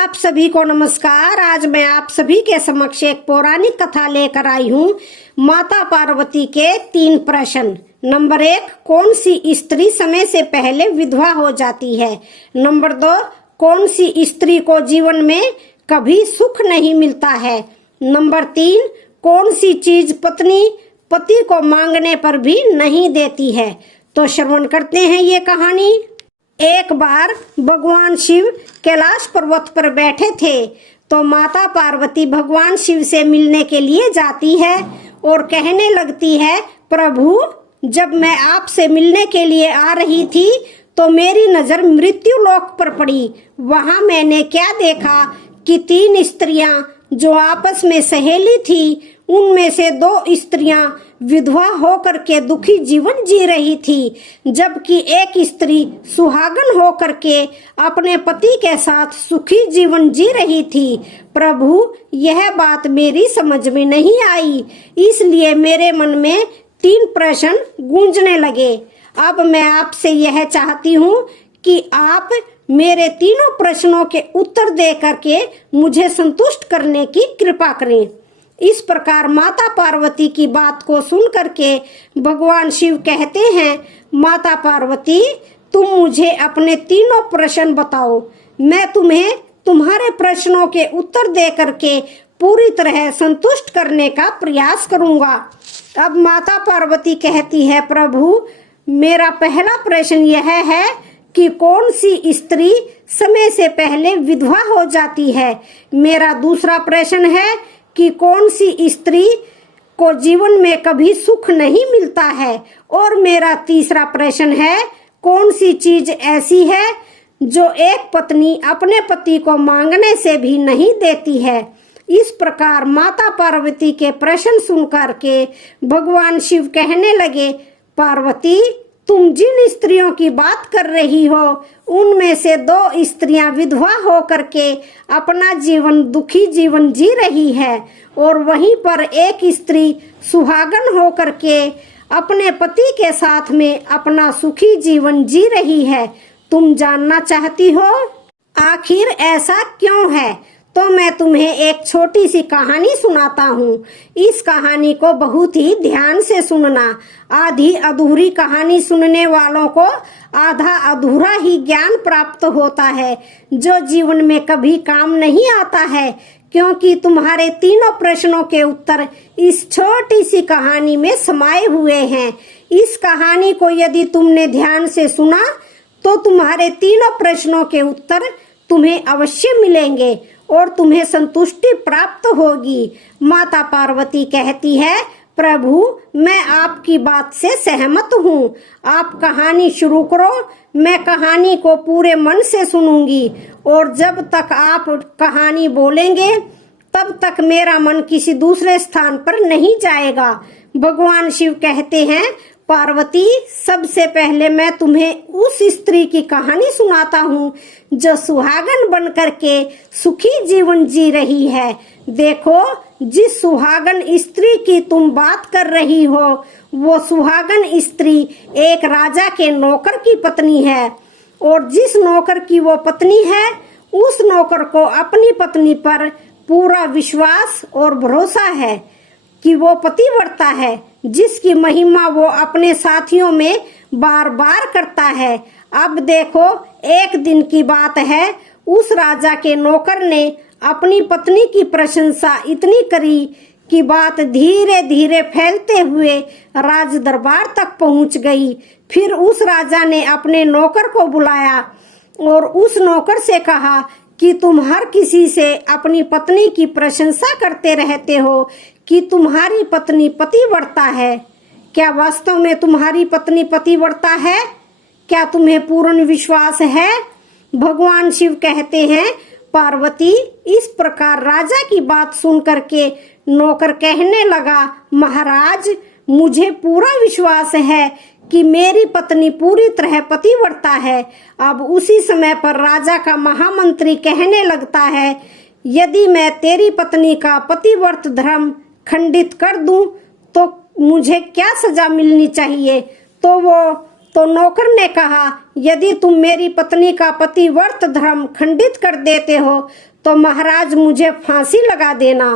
आप सभी को नमस्कार। आज मैं आप सभी के समक्ष एक पौराणिक कथा लेकर आई हूँ। माता पार्वती के 3 प्रश्न। नंबर 1, कौन सी स्त्री समय से पहले विधवा हो जाती है। नंबर 2, कौन सी स्त्री को जीवन में कभी सुख नहीं मिलता है। नंबर 3, कौन सी चीज पत्नी पति को मांगने पर भी नहीं देती है। तो श्रवण करते हैं ये कहानी। एक बार भगवान शिव कैलाश पर्वत पर बैठे थे तो माता पार्वती भगवान शिव से मिलने के लिए जाती है और कहने लगती है, प्रभु जब मैं आपसे मिलने के लिए आ रही थी तो मेरी नजर मृत्यु लोक पर पड़ी। वहां मैंने क्या देखा कि 3 स्त्रियां जो आपस में सहेली थी, उनमें से 2 स्त्रियां विधवा होकर के दुखी जीवन जी रही थी, जबकि एक स्त्री सुहागन होकर के अपने पति के साथ सुखी जीवन जी रही थी। प्रभु यह बात मेरी समझ में नहीं आई, इसलिए मेरे मन में 3 प्रश्न गूंजने लगे। अब मैं आपसे यह चाहती हूँ कि आप मेरे तीनों प्रश्नों के उत्तर दे करके मुझे संतुष्ट करने की कृपा करें। इस प्रकार माता पार्वती की बात को सुन करके भगवान शिव कहते हैं, माता पार्वती तुम मुझे अपने तीनों प्रश्न बताओ, मैं तुम्हें तुम्हारे प्रश्नों के उत्तर दे करके पूरी तरह संतुष्ट करने का प्रयास करूंगा। अब माता पार्वती कहती है, प्रभु मेरा पहला प्रश्न यह है कि कौन सी स्त्री समय से पहले विधवा हो जाती है। मेरा दूसरा प्रश्न है कि कौन सी स्त्री को जीवन में कभी सुख नहीं मिलता है। और मेरा तीसरा प्रश्न है, कौन सी चीज ऐसी है जो एक पत्नी अपने पति को मांगने से भी नहीं देती है। इस प्रकार माता पार्वती के प्रश्न सुनकर के भगवान शिव कहने लगे, पार्वती तुम जिन स्त्रियों की बात कर रही हो, उनमें से 2 स्त्रियां विधवा होकर के अपना जीवन दुखी जीवन जी रही है और वहीं पर एक स्त्री सुहागन होकर के अपने पति के साथ में अपना सुखी जीवन जी रही है। तुम जानना चाहती हो आखिर ऐसा क्यों है? तो मैं तुम्हें एक छोटी सी कहानी सुनाता हूँ। इस कहानी को बहुत ही ध्यान से सुनना। आधी अधूरी कहानी सुनने वालों को आधा अधूरा ही ज्ञान प्राप्त होता है, जो जीवन में कभी काम नहीं आता है, क्योंकि तुम्हारे तीनों प्रश्नों के उत्तर इस छोटी सी कहानी में समाये हुए हैं। इस कहानी को यदि तुमने ध्यान से सुना तो तुम्हारे तीनों प्रश्नों के उत्तर तुम्हें अवश्य मिलेंगे और तुम्हें संतुष्टि प्राप्त होगी। माता पार्वती कहती है, प्रभु मैं आपकी बात से सहमत हूँ, आप कहानी शुरू करो, मैं कहानी को पूरे मन से सुनूंगी और जब तक आप कहानी बोलेंगे तब तक मेरा मन किसी दूसरे स्थान पर नहीं जाएगा। भगवान शिव कहते हैं, पार्वती सबसे पहले मैं तुम्हें उस स्त्री की कहानी सुनाता हूँ जो सुहागन बनकर के सुखी जीवन जी रही है। देखो जिस सुहागन स्त्री की तुम बात कर रही हो, वो सुहागन स्त्री एक राजा के नौकर की पत्नी है और जिस नौकर की वो पत्नी है, उस नौकर को अपनी पत्नी पर पूरा विश्वास और भरोसा है कि वो पतिव्रता है, जिसकी महिमा वो अपने साथियों में बार बार करता है। अब देखो एक दिन की बात है, उस राजा के नौकर ने अपनी पत्नी की प्रशंसा इतनी करी कि बात धीरे धीरे फैलते हुए राज दरबार तक पहुंच गई। फिर उस राजा ने अपने नौकर को बुलाया और उस नौकर से कहा कि तुम हर किसी से अपनी पत्नी की प्रशंसा करते रहते हो कि तुम्हारी पत्नी पतिव्रता है। क्या वास्तव में तुम्हारी पत्नी पतिव्रता है? क्या तुम्हें पूर्ण विश्वास है? भगवान शिव कहते हैं, पार्वती इस प्रकार राजा की बात सुन करके नौकर कहने लगा, महाराज मुझे पूरा विश्वास है कि मेरी पत्नी पूरी तरह पतिव्रता है। अब उसी समय पर राजा का महामंत्री कहने लगता है, यदि मैं तेरी पत्नी का पतिव्रत धर्म खंडित कर दूं तो मुझे क्या सजा मिलनी चाहिए? तो वो तो नौकर ने कहा, यदि तुम मेरी पत्नी का पतिव्रत धर्म खंडित कर देते हो तो महाराज मुझे फांसी लगा देना।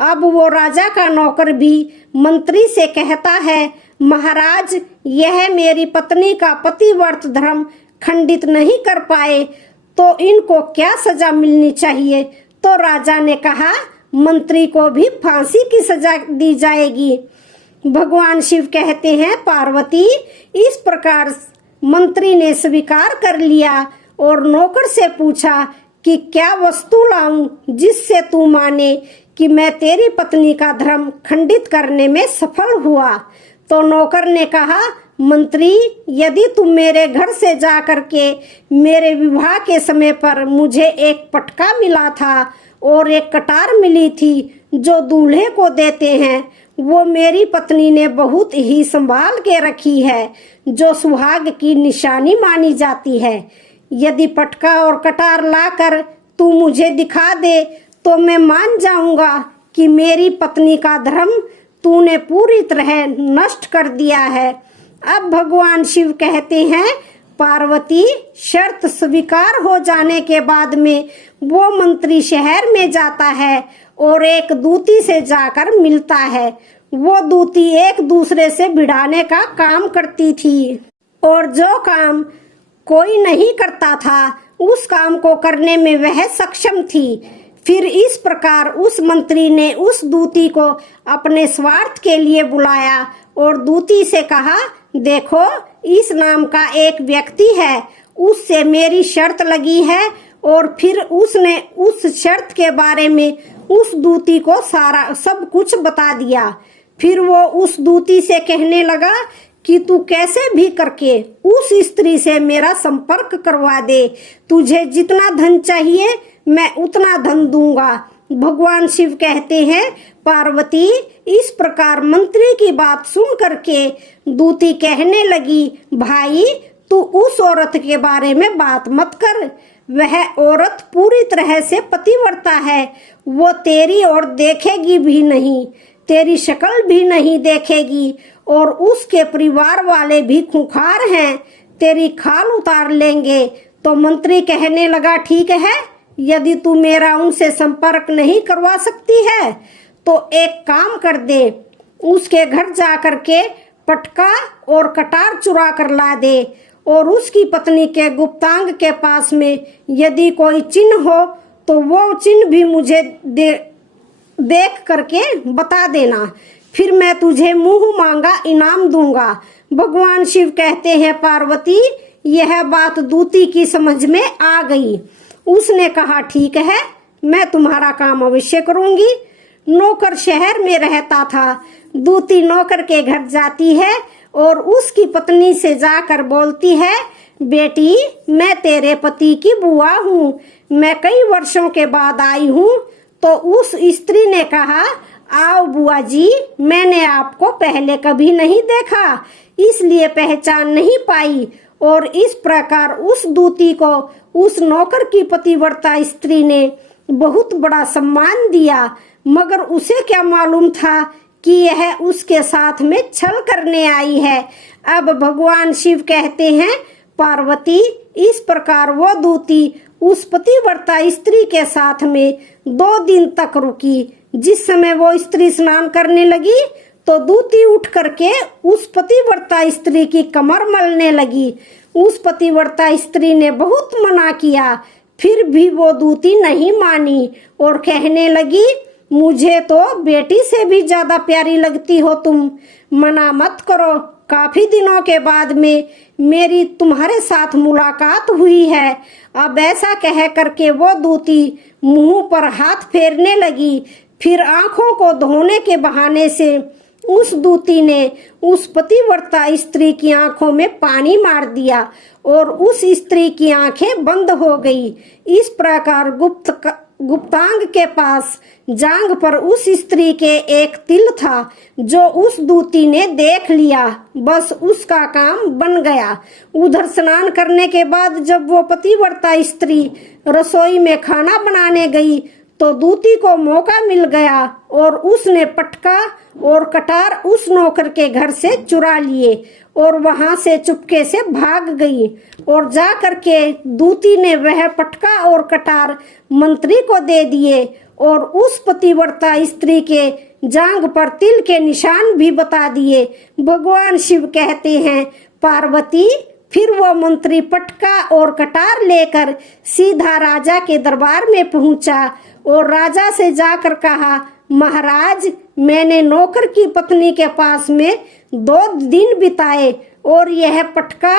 अब वो राजा का नौकर भी मंत्री से कहता है, महाराज यह मेरी पत्नी का पतिव्रत धर्म खंडित नहीं कर पाए तो इनको क्या सजा मिलनी चाहिए। तो राजा ने कहा, मंत्री को भी फांसी की सजा दी जाएगी। भगवान शिव कहते हैं, पार्वती इस प्रकार मंत्री ने स्वीकार कर लिया और नौकर से पूछा कि क्या वस्तु लाऊं जिससे तू माने कि मैं तेरी पत्नी का धर्म खंडित करने में सफल हुआ। तो नौकर ने कहा, मंत्री यदि तुम मेरे घर से जा करके मेरे विवाह के समय पर मुझे एक पटका मिला था और एक कटार मिली थी जो दूल्हे को देते हैं, वो मेरी पत्नी ने बहुत ही संभाल के रखी है, जो सुहाग की निशानी मानी जाती है। यदि पटका और कटार लाकर तू मुझे दिखा दे तो मैं मान जाऊंगा कि मेरी पत्नी का धर्म तूने पूरी तरह नष्ट कर दिया है। अब भगवान शिव कहते हैं, पार्वती शर्त स्वीकार हो जाने के बाद में वो मंत्री शहर में जाता है और एक दूती से जाकर मिलता है। वो दूती एक दूसरे से भिड़ाने का काम करती थी और जो काम कोई नहीं करता था उस काम को करने में वह सक्षम थी। फिर इस प्रकार उस मंत्री ने उस दूती को अपने स्वार्थ के लिए बुलाया और दूती से कहा, देखो इस नाम का एक व्यक्ति है, उससे मेरी शर्त लगी है। और फिर उसने उस शर्त के बारे में उस दूती को सारा सब कुछ बता दिया। फिर वो उस दूती से कहने लगा कि तू कैसे भी करके उस स्त्री से मेरा संपर्क करवा दे, तुझे जितना धन चाहिए मैं उतना धन दूंगा। भगवान शिव कहते हैं, पार्वती इस प्रकार मंत्री की बात सुन करके दूती कहने लगी, भाई तू उस औरत के बारे में बात मत कर, वह औरत पूरी तरह से पतिव्रता है, वो तेरी ओर देखेगी भी नहीं, तेरी शक्ल भी नहीं देखेगी और उसके परिवार वाले भी खूंखार हैं, तेरी खाल उतार लेंगे। तो मंत्री कहने लगा, ठीक है, यदि तू मेरा उनसे संपर्क नहीं करवा सकती है तो एक काम कर दे, उसके घर जा करके पटका और कटार चुरा कर ला दे और उसकी पत्नी के गुप्तांग के पास में यदि कोई चिन्ह हो तो वो चिन्ह भी मुझे देख करके बता देना, फिर मैं तुझे मुंह मांगा इनाम दूंगा। भगवान शिव कहते हैं, पार्वती यह बात दूती की समझ में आ गई। उसने कहा, ठीक है, मैं तुम्हारा काम अवश्य करूंगी। नौकर शहर में रहता था। दूती नौकर के घर जाती है और उसकी पत्नी से जाकर बोलती है, बेटी मैं तेरे पति की बुआ हूँ, मैं कई वर्षों के बाद आई हूँ। तो उस स्त्री ने कहा, आओ बुआ जी, मैंने आपको पहले कभी नहीं देखा इसलिए पहचान नहीं पाई। और इस प्रकार उस दूती को उस नौकर की पतिव्रता स्त्री ने बहुत बड़ा सम्मान दिया, मगर उसे क्या मालूम था कि यह उसके साथ में छल करने आई है। अब भगवान शिव कहते हैं, पार्वती इस प्रकार वो दूती उस पतिव्रता स्त्री के साथ में 2 दिन तक रुकी। जिस समय वो स्त्री स्नान करने लगी तो दूती उठ करके उस पतिव्रता स्त्री की कमर मलने लगी। उस पतिव्रता स्त्री ने बहुत मना किया, फिर भी वो दूती नहीं मानी और कहने लगी, मुझे तो बेटी से भी ज्यादा प्यारी लगती हो तुम, मना मत करो। काफी दिनों के बाद में मेरी तुम्हारे साथ मुलाकात हुई है। अब ऐसा कह करके वो दूती मुंह पर हाथ फेरने लगी। फिर आंखों को धोने के बहाने से उस दूती ने उस पतिव्रता स्त्री की आंखों में पानी मार दिया और उस स्त्री की आंखें बंद हो गई। इस प्रकार गुप्तांग के पास जांघ पर उस स्त्री के एक तिल था जो उस दूती ने देख लिया, बस उसका काम बन गया। उधर स्नान करने के बाद जब वो पतिव्रता स्त्री रसोई में खाना बनाने गई तो दूती को मौका मिल गया और उसने पटका और कटार उस नौकर के घर से चुरा लिए और वहां से चुपके से भाग गई और जा करके दूती ने वह पटका और कटार मंत्री को दे दिए और उस पतिव्रता स्त्री के जांघ पर तिल के निशान भी बता दिए। भगवान शिव कहते हैं, पार्वती फिर वो मंत्री पटका और कटार लेकर सीधा राजा के दरबार में पहुंचा और राजा से जाकर कहा, महाराज मैंने नौकर की पत्नी के पास में 2 दिन बिताए और यह पटका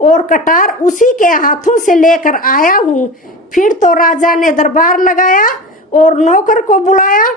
और कटार उसी के हाथों से लेकर आया हूँ। फिर तो राजा ने दरबार लगाया और नौकर को बुलाया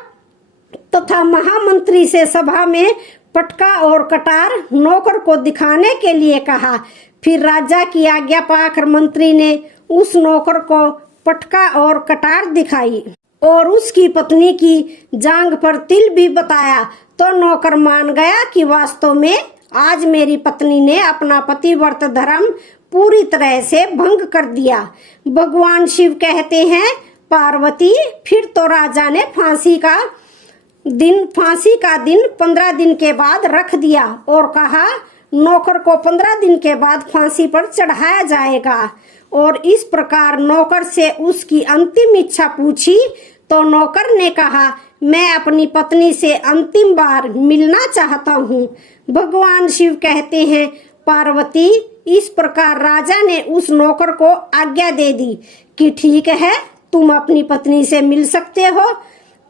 तथा महामंत्री से सभा में पटका और कटार नौकर को दिखाने के लिए कहा। फिर राजा की आज्ञा पाकर मंत्री ने उस नौकर को पटका और कटार दिखाई और उसकी पत्नी की जांघ पर तिल भी बताया तो नौकर मान गया कि वास्तव में आज मेरी पत्नी ने अपना पतिव्रत धर्म पूरी तरह से भंग कर दिया। भगवान शिव कहते हैं, पार्वती फिर तो राजा ने फांसी का दिन 15 दिन के बाद रख दिया और कहा, नौकर को 15 दिन के बाद फांसी पर चढ़ाया जाएगा। और इस प्रकार नौकर से उसकी अंतिम इच्छा पूछी तो नौकर ने कहा, मैं अपनी पत्नी से अंतिम बार मिलना चाहता हूँ। भगवान शिव कहते हैं, पार्वती इस प्रकार राजा ने उस नौकर को आज्ञा दे दी कि ठीक है, तुम अपनी पत्नी से मिल सकते हो।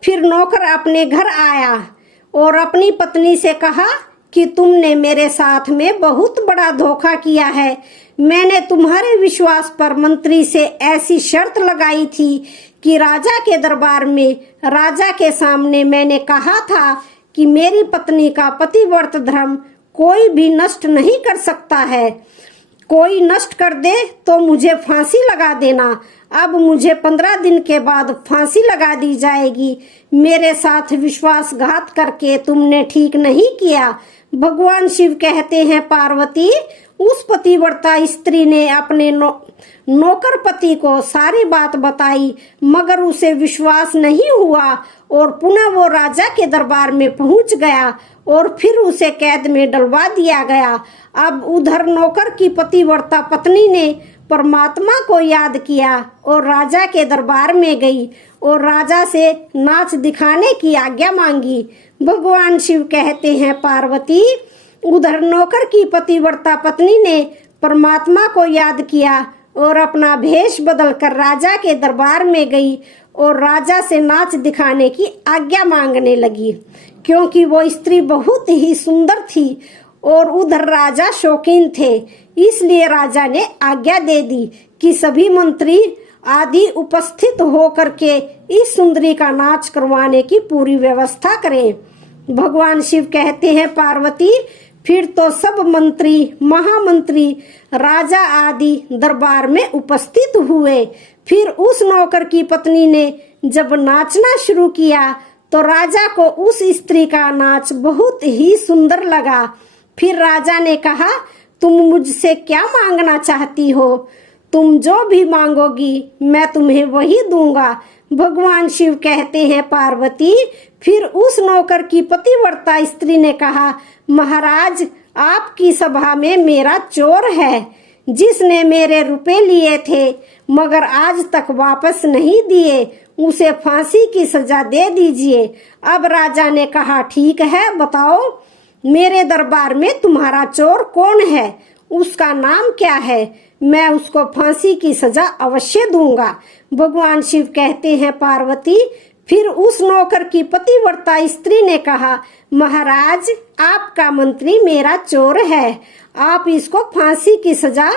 फिर नौकर अपने घर आया और अपनी पत्नी से कहा कि तुमने मेरे साथ में बहुत बड़ा धोखा किया है। मैंने तुम्हारे विश्वास पर मंत्री से ऐसी शर्त लगाई थी कि राजा के दरबार में राजा के सामने मैंने कहा था कि मेरी पत्नी का पतिव्रत धर्म कोई भी नष्ट नहीं कर सकता है। कोई नष्ट कर दे तो मुझे फांसी लगा देना। अब मुझे 15 दिन के बाद फांसी लगा दी जाएगी। मेरे साथ विश्वासघात करके तुमने ठीक नहीं किया। भगवान शिव कहते हैं, पार्वती उस पतिव्रता स्त्री ने अपने नौकर पति को सारी बात बताई मगर उसे विश्वास नहीं हुआ और पुनः वो राजा के दरबार में पहुंच गया और फिर उसे कैद में डलवा दिया गया। अब उधर नौकर की पतिव्रता पत्नी ने परमात्मा को याद किया और राजा के दरबार में गई और राजा से नाच दिखाने की आज्ञा मांगी। भगवान शिव कहते हैं, पार्वती उधर नौकर की पतिव्रता पत्नी ने परमात्मा को याद किया और अपना भेष बदलकर राजा के दरबार में गई और राजा से नाच दिखाने की आज्ञा मांगने लगी, क्योंकि वो स्त्री बहुत ही सुंदर थी और उधर राजा शौकीन थे। इसलिए राजा ने आज्ञा दे दी कि सभी मंत्री आदि उपस्थित होकर के इस सुंदरी का नाच करवाने की पूरी व्यवस्था करें। भगवान शिव कहते हैं, पार्वती फिर तो सब मंत्री महामंत्री राजा आदि दरबार में उपस्थित हुए। फिर उस नौकर की पत्नी ने जब नाचना शुरू किया तो राजा को उस स्त्री का नाच बहुत ही सुंदर लगा। फिर राजा ने कहा, तुम मुझसे क्या मांगना चाहती हो? तुम जो भी मांगोगी मैं तुम्हें वही दूंगा। भगवान शिव कहते हैं, पार्वती फिर उस नौकर की पतिव्रता स्त्री ने कहा, महाराज आपकी सभा में मेरा चोर है जिसने मेरे रुपए लिए थे मगर आज तक वापस नहीं दिए, उसे फांसी की सजा दे दीजिए। अब राजा ने कहा, ठीक है, बताओ मेरे दरबार में तुम्हारा चोर कौन है, उसका नाम क्या है, मैं उसको फांसी की सजा अवश्य दूंगा। भगवान शिव कहते हैं, पार्वती फिर उस नौकर की पतिव्रता स्त्री ने कहा, महाराज आपका मंत्री मेरा चोर है, आप इसको फांसी की सजा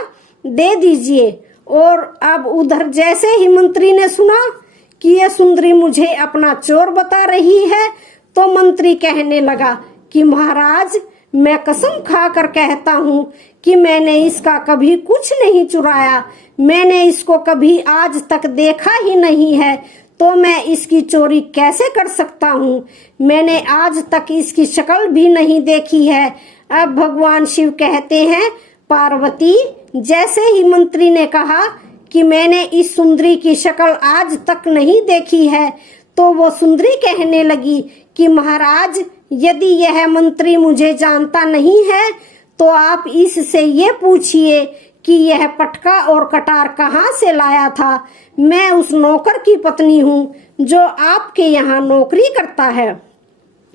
दे दीजिए। और अब उधर जैसे ही मंत्री ने सुना कि यह सुंदरी मुझे अपना चोर बता रही है तो मंत्री कहने लगा कि महाराज मैं कसम खाकर कहता हूँ कि मैंने इसका कभी कुछ नहीं चुराया, मैंने इसको कभी आज तक देखा ही नहीं है, तो मैं इसकी चोरी कैसे कर सकता हूँ? मैंने आज तक इसकी शक्ल भी नहीं देखी है। अब भगवान शिव कहते हैं, पार्वती जैसे ही मंत्री ने कहा कि मैंने इस सुंदरी की शक्ल आज तक नहीं देखी है। तो वो सुंदरी कहने लगी कि महाराज, यदि यह मंत्री मुझे जानता नहीं है तो आप इससे ये पूछिए कि यह पटका और कटार कहाँ से लाया था। मैं उस नौकर की पत्नी हूँ जो आपके यहाँ नौकरी करता है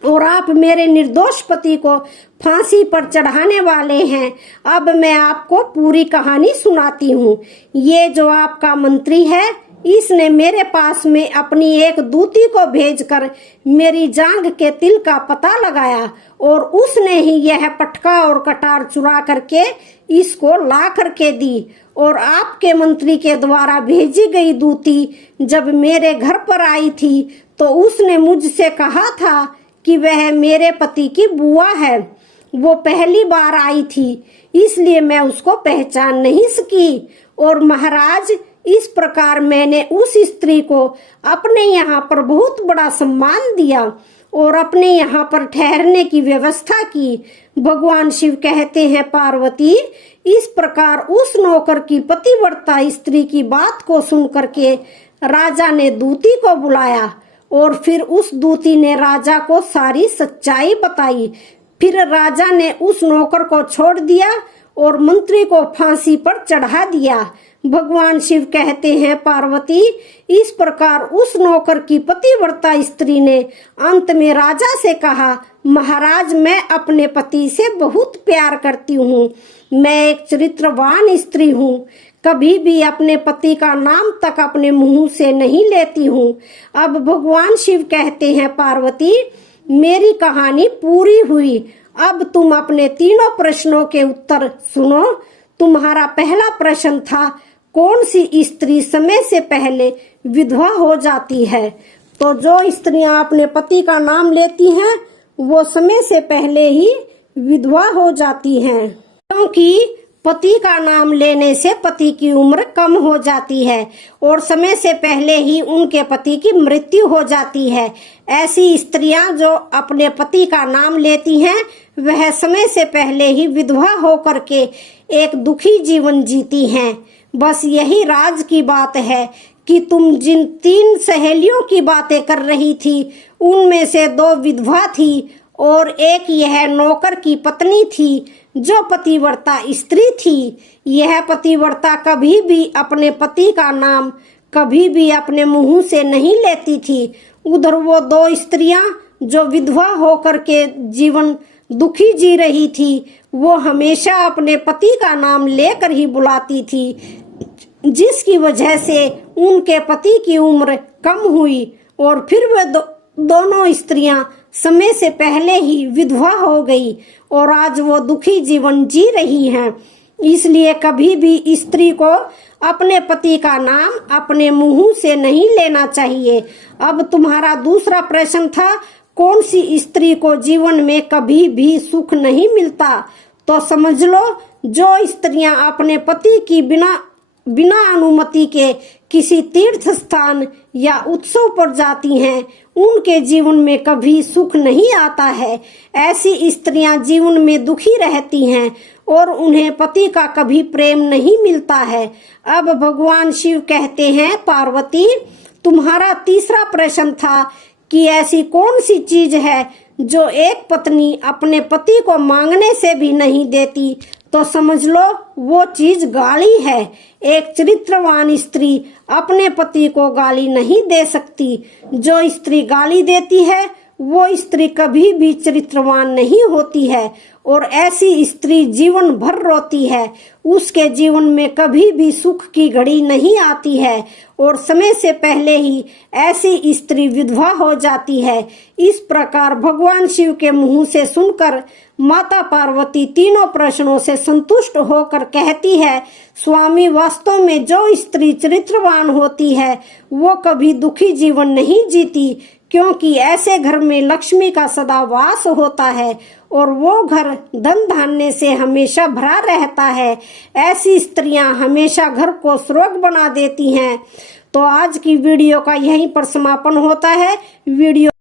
और आप मेरे निर्दोष पति को फांसी पर चढ़ाने वाले हैं। अब मैं आपको पूरी कहानी सुनाती हूँ। ये जो आपका मंत्री है, इसने मेरे पास में अपनी एक दूती को भेजकर मेरी जांघ के तिल का पता लगाया और उसने ही यह पटका और कटार चुरा करके इसको ला करके दी। और आपके मंत्री के द्वारा भेजी गई दूती जब मेरे घर पर आई थी तो उसने मुझसे कहा था कि वह मेरे पति की बुआ है। वो पहली बार आई थी, इसलिए मैं उसको पहचान नहीं सकी। और महाराज, इस प्रकार मैंने उस स्त्री को अपने यहाँ पर बहुत बड़ा सम्मान दिया और अपने यहाँ पर ठहरने की व्यवस्था की। भगवान शिव कहते हैं, पार्वती, इस प्रकार उस नौकर की पतिव्रता स्त्री की बात को सुन करके राजा ने दूती को बुलाया और फिर उस दूती ने राजा को सारी सच्चाई बताई। फिर राजा ने उस नौकर को छोड़ दिया और मंत्री को फांसी पर चढ़ा दिया। भगवान शिव कहते हैं, पार्वती, इस प्रकार उस नौकर की पतिव्रता स्त्री ने अंत में राजा से कहा, महाराज, मैं अपने पति से बहुत प्यार करती हूँ। मैं एक चरित्रवान स्त्री हूँ, कभी भी अपने पति का नाम तक अपने मुंह से नहीं लेती हूँ। अब भगवान शिव कहते हैं, पार्वती, मेरी कहानी पूरी हुई। अब तुम अपने तीनों प्रश्नों के उत्तर सुनो। तुम्हारा पहला प्रश्न था, कौन सी स्त्री समय से पहले विधवा हो जाती है? तो जो स्त्रियां अपने पति का नाम लेती हैं वो समय से पहले ही विधवा हो जाती हैं, क्योंकि पति का नाम लेने से पति की उम्र कम हो जाती है और समय से पहले ही उनके पति की मृत्यु हो जाती है। ऐसी स्त्रियां जो अपने पति का नाम लेती हैं वह समय से पहले ही विधवा होकर के एक दुखी जीवन जीती हैं। बस यही राज की बात है कि तुम जिन 3 सहेलियों की बातें कर रही थी उनमें से 2 विधवा थी और एक यह नौकर की पत्नी थी जो पतिव्रता स्त्री थी। यह पतिव्रता कभी भी अपने पति का नाम कभी भी अपने मुंह से नहीं लेती थी। उधर वो 2 स्त्रियां जो विधवा होकर के जीवन दुखी जी रही थी, वो हमेशा अपने पति का नाम लेकर ही बुलाती थी, जिसकी वजह से उनके पति की उम्र कम हुई और फिर वे दोनों स्त्रियां समय से पहले ही विधवा हो गई और आज वो दुखी जीवन जी रही हैं। इसलिए कभी भी स्त्री को अपने पति का नाम अपने मुंह से नहीं लेना चाहिए। अब तुम्हारा दूसरा प्रश्न था, कौन सी स्त्री को जीवन में कभी भी सुख नहीं मिलता? तो समझ लो, जो स्त्रियां अपने पति की बिना अनुमति के किसी तीर्थ स्थान या उत्सव पर जाती हैं, उनके जीवन में कभी सुख नहीं आता है। ऐसी स्त्रियां जीवन में दुखी रहती हैं और उन्हें पति का कभी प्रेम नहीं मिलता है। अब भगवान शिव कहते हैं, पार्वती, तुम्हारा तीसरा प्रश्न था कि ऐसी कौन सी चीज है जो एक पत्नी अपने पति को मांगने से भी नहीं देती? तो समझ लो, वो चीज गाली है। एक चरित्रवान स्त्री अपने पति को गाली नहीं दे सकती। जो स्त्री गाली देती है वो स्त्री कभी भी चरित्रवान नहीं होती है और ऐसी स्त्री जीवन भर रोती है। उसके जीवन में कभी भी सुख की घड़ी नहीं आती है और समय से पहले ही ऐसी स्त्री विधवा हो जाती है। इस प्रकार भगवान शिव के मुंह से सुनकर माता पार्वती तीनों प्रश्नों से संतुष्ट होकर कहती है, स्वामी, वास्तव में जो स्त्री चरित्रवान होती है वो कभी दुखी जीवन नहीं जीती, क्योंकि ऐसे घर में लक्ष्मी का सदा वास होता है और वो घर धन धान्य से हमेशा भरा रहता है। ऐसी स्त्रियां हमेशा घर को स्वर्ग बना देती हैं। तो आज की वीडियो का यहीं पर समापन होता है। वीडियो